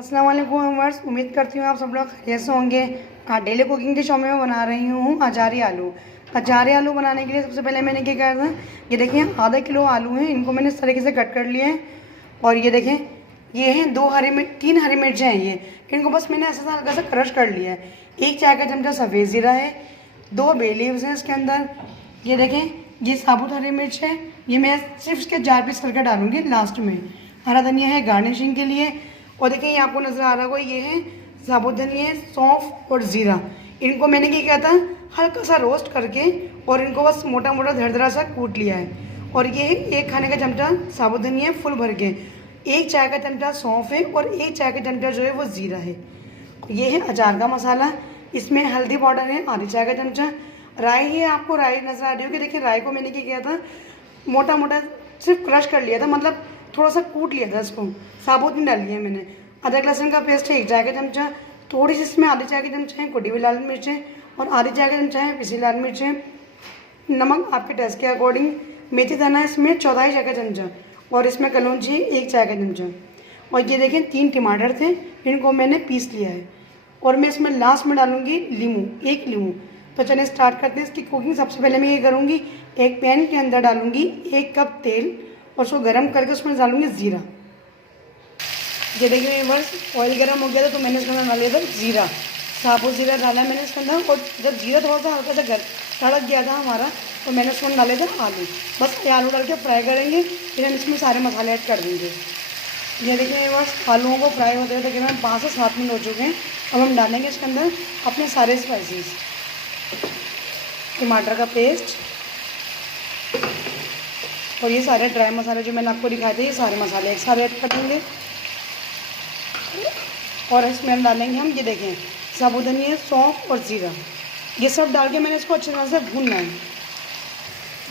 अस्सलाम वालेकुम व्यूअर्स, उम्मीद करती हूँ आप सब लोग खैरियत से होंगे। डेली कुकिंग के शो में मैं बना रही हूँ अचारी आलू। अचारी आलू बनाने के लिए सबसे पहले मैंने क्या किया था, ये देखिए आधा किलो आलू हैं, इनको मैंने इस तरीके से कट कर लिया है। और ये देखें, ये हैं 3 हरी मिर्चें हैं ये, इनको बस मैंने ऐसा हल्का सा क्रश कर लिया है। 1 चाय का चमचा सफ़ेद ज़ीरा है, 2 बे लीव्स हैं इसके अंदर। ये देखें, ये साबुत हरी मिर्च है, ये मैं सिर्फ इसके 4 पीस करके डालूंगी लास्ट में। हरा धनिया है गार्निशिंग के लिए। और देखिए ये आपको नज़र आ रहा होगा, ये है साबुत धनिया, सौंफ और ज़ीरा। इनको मैंने क्या किया था, हल्का सा रोस्ट करके और इनको बस मोटा मोटा धड़धड़ा सा कूट लिया है। और ये 1 खाने का चमचा साबुत धनिया फुल भर के, 1 चाय का चमचा सौंफ है और 1 चाय का चमचा जो है वो ज़ीरा है। ये है अचार का मसाला, इसमें हल्दी पाउडर है आधी चाय का चमचा। राई है, आपको राई नज़र आ रही होगी। देखिए राई को मैंने क्या किया था, मोटा मोटा सिर्फ क्रश कर लिया था, मतलब थोड़ा सा कूट लिया था इसको, साबुत नहीं डाली है मैंने। अदरक लहसुन का पेस्ट है 1 चाय का चमचा, थोड़ी सी इसमें आधी चाय के चमचे हैं कुटी हुई लाल मिर्चें और आधी चाय का चमचा है पिसी लाल मिर्चें। नमक आपके टेस्ट के अकॉर्डिंग। मेथी दाना इसमें 1/4 चाय का चमचा और इसमें कलौंजी 1 चाय का चमचा। और ये देखें 3 टमाटर थे, इनको मैंने पीस लिया है। और मैं इसमें लास्ट में डालूंगी लीमू, 1 लीमू। तो चलिए स्टार्ट करते हैं इसकी कुकिंग। सबसे पहले मैं ये करूँगी, एक पैन के अंदर डालूंगी 1 कप तेल और उसको गर्म करके उसमें डालूंगी ज़ीरा। ये देखिए बस ऑयल गर्म हो गया था तो मैंने इसके अंदर डाल दिया था ज़ीरा, साबुत ज़ीरा डाला मैंने इसके अंदर। और जब ज़ीरा थोड़ा सा हल्का सा तड़क गया था हमारा, तो मैंने उसमें डाले थे आलू। बस ये आलू डाल के फ्राई करेंगे, फिर हम इसमें सारे मसाले ऐड कर देंगे। ये देखिए बस आलूओं को फ्राई होते हुए तकरीबन 5 से 7 मिनट हो चुके हैं। अब हम डालेंगे इसके अंदर अपने सारे स्पाइसेस, टमाटर का पेस्ट और ये सारे ड्राई मसाले जो मैंने आपको दिखाए थे, ये सारे मसाले एक साथ ऐड कर देंगे। और इसमें हम डालेंगे, हम ये देखें साबुत धनिया, सौंफ और ज़ीरा, ये सब डाल के मैंने इसको अच्छी तरह से भूनना है।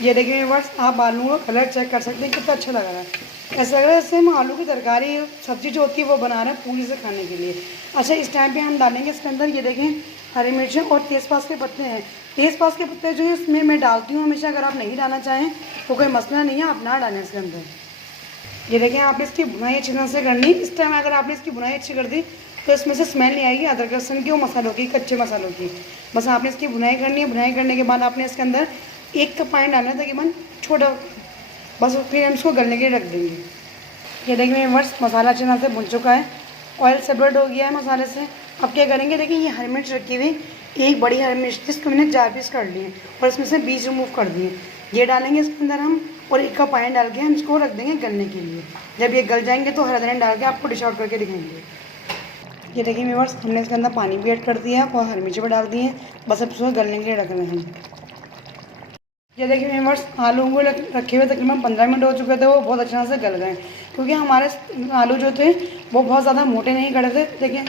ये देखिए बस आप आलू का कलर चेक कर सकते हैं कितना अच्छा लग रहा है। ऐसा लग रहा है जैसे हम आलू की तरकारी सब्ज़ी जो होती है वो बना रहे हैं पूरी से खाने के लिए। अच्छा, इस टाइम पे हम डालेंगे इसके अंदर, ये देखें हरी मिर्चें और तेज़पात के पत्ते हैं। तेज़पात के पत्ते जो है इसमें मैं डालती हूँ हमेशा, अगर आप नहीं डालना चाहें तो कोई मसला नहीं है, आप ना डालें इसके अंदर। ये देखें आपने इसकी बुनाई अच्छी तरह से करनी। इस टाइम अगर आपने इसकी बुनाई अच्छी कर दी तो इसमें से स्मेल नहीं आएगी अदरक लहसुन की और मसालों की, कच्चे मसालों की। बस आपने इसकी बुनाई करनी है। बुनाई करने के बाद आपने इसके अंदर 1 कप पानी डालना है तकरीबन छोटा, बस फिर हम इसको गलने के लिए रख देंगे। ये देखिए वर्ष मसाला अच्छी तरह से भुन चुका है, ऑयल सेपरेट हो गया है मसाले से। अब क्या करेंगे, देखिए ये हरी मिर्च रखी हुई, 1 बड़ी हरी मिर्च जिसको मैंने 4 पीस कर लिए और इसमें से बीज रिमूव कर दिए, ये डालेंगे इसके अंदर हम। और 1 कप पानी डाल के हम इसको रख देंगे गलने के लिए। जब ये गल जाएंगे तो हरा धनिया डाल के आपको डिश आउट करके दिखाएंगे। ये देखिए व्यूअर्स, हमने इसके अंदर पानी भी ऐड कर दिया और हरी मिर्ची भी डाल दी है, बस अब इसको गलने के लिए रख रहे हैं। ये देखिए व्यूअर्स, आलू को रखे हुए तकरीबन 15 मिनट हो चुके थे, वो बहुत अच्छी तरह से गल गए क्योंकि हमारे आलू जो थे वो बहुत ज़्यादा मोटे नहीं गड़े थे। देखिए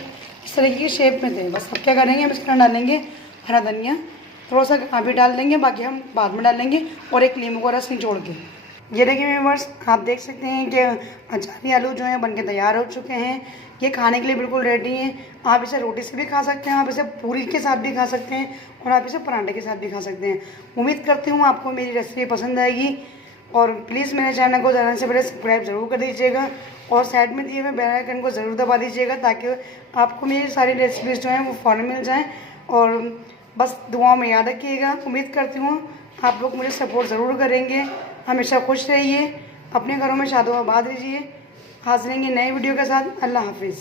इस तरीके की शेप में थे। बस अब क्या करेंगे, हम इसके अंदर डालेंगे हरा धनिया, थोड़ा सा अभी डाल देंगे, बाकी हम बाद में डालेंगे, और 1 नींबू का रस निचोड़ के। ये देखिए व्यूअर्स, आप देख सकते हैं कि अचारी आलू जो है बनके तैयार हो चुके हैं। ये खाने के लिए बिल्कुल रेडी हैं। आप इसे रोटी से भी खा सकते हैं, आप इसे पूरी के साथ भी खा सकते हैं और आप इसे पराठे के साथ भी खा सकते हैं। उम्मीद करती हूँ आपको मेरी रेसिपी पसंद आएगी और प्लीज़ मेरे चैनल को ज़्यादा से पहले सब्सक्राइब ज़रूर कर दीजिएगा और साइड में दिए हुए बेल आइकन को ज़रूर दबा दीजिएगा ताकि आपको मेरी सारी रेसिपीज़ जो हैं वो फ़ौरन मिल जाएँ। और बस दुआओं में याद रखिएगा। उम्मीद करती हूँ आप लोग मुझे सपोर्ट ज़रूर करेंगे। हमेशा खुश रहिए, अपने घरों में शादो आबाद रहिए। हाजिर रहेंगे नए वीडियो के साथ। अल्लाह हाफिज़।